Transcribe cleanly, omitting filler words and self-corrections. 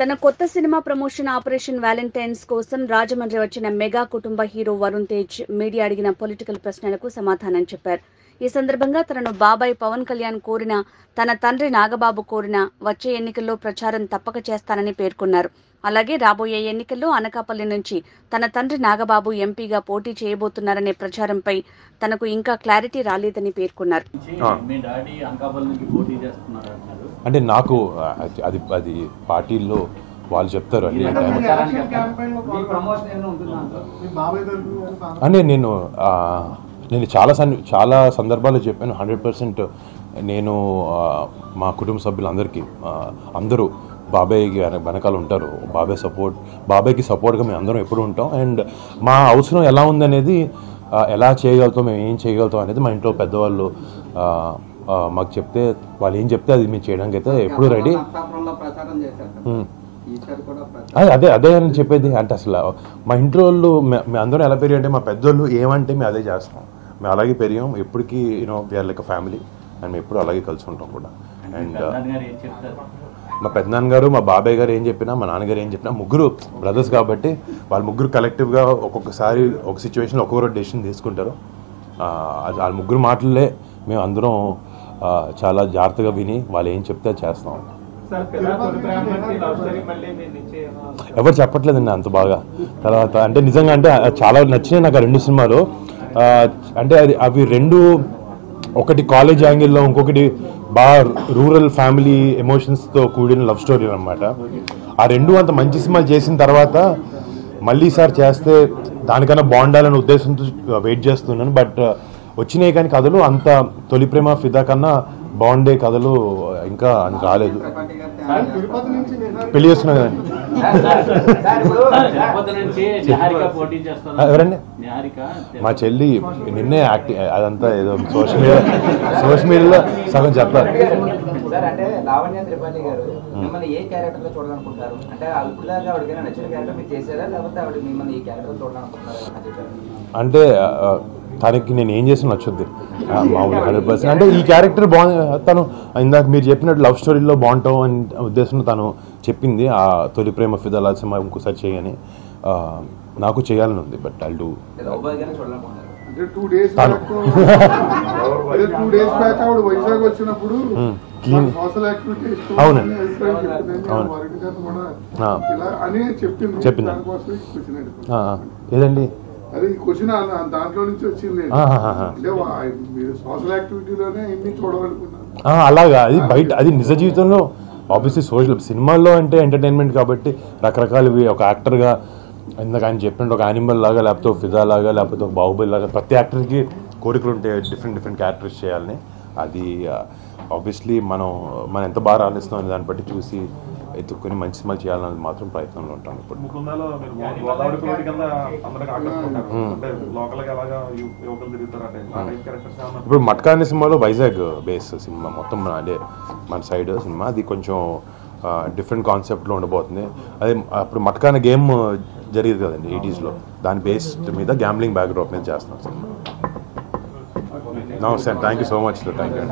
తన కొత్త cinema promotion operation Valentine's కోసం రాజమండ్రి వచ్చిన మెగా కుటుంబ హీరో వరుణ్ తేజ్ మీడియా అడిగిన పొలిటికల్ ప్రశ్నలకు సమాధానం చెప్పారు. ఈ సందర్భంగా తనను బాబాయ్ పవన్ కళ్యాణ్ కోరిన, తన తండ్రి నాగబాబు కోరిన వచ్చే ఎన్నికల్లో ప్రచారం తప్పక చేస్తానని పేర్కొన్నారు. అలాగే రాబోయే ఎన్నికల్లో అనకాపల్లి నుంచి తన తండ్రి నాగబాబు ఎంపీగా పోటీ చేయబోతున్నారనే ప్రచారంపై తనకు ఇంకా క్లారిటీ రాలేదని పేర్కొన్నారు. అంటే నాకు అది అది పార్టీల్లో వాళ్ళు చెప్తారు అన్ని అంటే నేను చాలా సందర్భాల్లో చెప్పాను. 100% నేను మా కుటుంబ సభ్యులందరికీ అందరూ బాబాయ్ వెనకాల ఉంటారు. బాబాయ్కి సపోర్ట్గా మేము అందరం ఎప్పుడు ఉంటాం. అండ్ మా అవసరం ఎలా ఉందనేది, ఎలా చేయగలుగుతాం, మేము ఏం చేయగలుగుతాం అనేది మా ఇంట్లో పెద్దవాళ్ళు మాకు చెప్తే, వాళ్ళు ఏం చెప్తే అది మేము చేయడానికి అయితే ఎప్పుడు రెడీ. అదే అని చెప్పేది. అంటే అసలు మా ఇంట్లో వాళ్ళు మేము అందరం ఎలా పెరిగి అంటే, మా పెద్దోళ్ళు ఏమంటే మేము అదే చేస్తాం. మేము అలాగే పెరిగాం. ఎప్పటికీ వీఆర్ లైక్ ఫ్యామిలీ అండ్ మేము ఎప్పుడు అలాగే కలిసి ఉంటాం కూడా. అండ్ మా పెద్దనాన్నగారు, మా బాబాయ్ గారు ఏం చెప్పినా, మా నాన్నగారు ఏం చెప్పినా, ముగ్గురు బ్రదర్స్ కాబట్టి వాళ్ళ ముగ్గురు కలెక్టివ్గా ఒక్కొక్కసారి ఒక సిచ్యువేషన్లో ఒక్కొక్కరు డెసిషన్ తీసుకుంటారు. వాళ్ళ ముగ్గురు మాటలే మేము అందరం చాలా జాగ్రత్తగా విని వాళ్ళు ఏం చెప్తే చేస్తాం. ఎవరు చెప్పట్లేదండి అంత బాగా. తర్వాత అంటే నిజంగా అంటే చాలా నచ్చినాయి నాకు ఆ 2 సినిమాలు. అంటే అవి 2 ఒకటి కాలేజ్ యాంగిల్లో, ఇంకొకటి బాగా రూరల్ ఫ్యామిలీ ఎమోషన్స్తో కూడిన లవ్ స్టోరీ అనమాట. ఆ 2 అంత మంచి సినిమాలు చేసిన తర్వాత మళ్ళీ సార్ చేస్తే దానికన్నా బాగుండాలనే ఉద్దేశంతో వెయిట్ చేస్తున్నాను. బట్ వచ్చినాయి కానీ కథలు అంత తొలి ప్రేమ ఫిదా కన్నా బాగుండే కథలు ఇంకా రాలేదు. పెళ్లి చేస్తున్నా కదండి. ఎవరండి? మా చెల్లి నిన్నే యాక్టింగ్, అదంతా ఏదో సోషల్ మీడియాలో సగం చెప్పాలి. అంటే తనకి నేను ఏం చేసినా నచ్చుద్ది మామూలు 100%. అంటే ఈ క్యారెక్టర్ తను ఇందాక మీరు చెప్పినట్టు లవ్ స్టోరీలో బాగుంటాం అని ఉద్దేశంలో తను చెప్పింది. ఆ తొలి ప్రేమ ఫిదా సినిమా ఇంకోసారి చేయని నాకు చేయాలని ఉంది. But I do. అవునండి, చెప్పింది. ఏదండి అది క్వశ్చన్ దాంట్లో నుంచి వచ్చింది. సోషల్ యాక్టివిటీలోనే ఇన్ని చూడాలనుకున్నాను. అలాగా అది బయట, అది నిజ జీవితంలో ఆబ్వియస్లీ సోషల్. సినిమాల్లో అంటే ఎంటర్టైన్మెంట్ కాబట్టి రకరకాలవి ఒక యాక్టర్గా ఇందాక ఆయన చెప్పినట్టు ఒక యానిమల్ లాగా, లేకపోతే ఒక ఫిదా లాగా, లేకపోతే ఒక బాహుబలి లాగా ప్రతి యాక్టర్కి కోరికలు ఉంటాయి డిఫరెంట్ క్యారెక్టర్స్ చేయాలని. అది ఆబ్వియస్లీ మనం ఎంత బాగా రాణిస్తాం అనే దాన్ని బట్టి చూసి ఎత్తుకొని మంచి సినిమా చేయాలనేది మాత్రం ప్రయత్నంలో ఉంటాను. ఇప్పుడు మట్కా అనే సినిమాలో వైజాగ్ బేస్ సినిమా మొత్తం అంటే మన సైడ్ సినిమా, అది కొంచెం డిఫరెంట్ కాన్సెప్ట్లో ఉండబోతుంది. అదే అప్పుడు మట్కా అనే గేమ్ జరిగేది కదండి 80s. దాని బేస్ మీద గ్యాంబ్లింగ్ బ్యాక్డ్రాప్ మీద చేస్తాం సినిమా. నమస్తే, thank you so much. Thank you.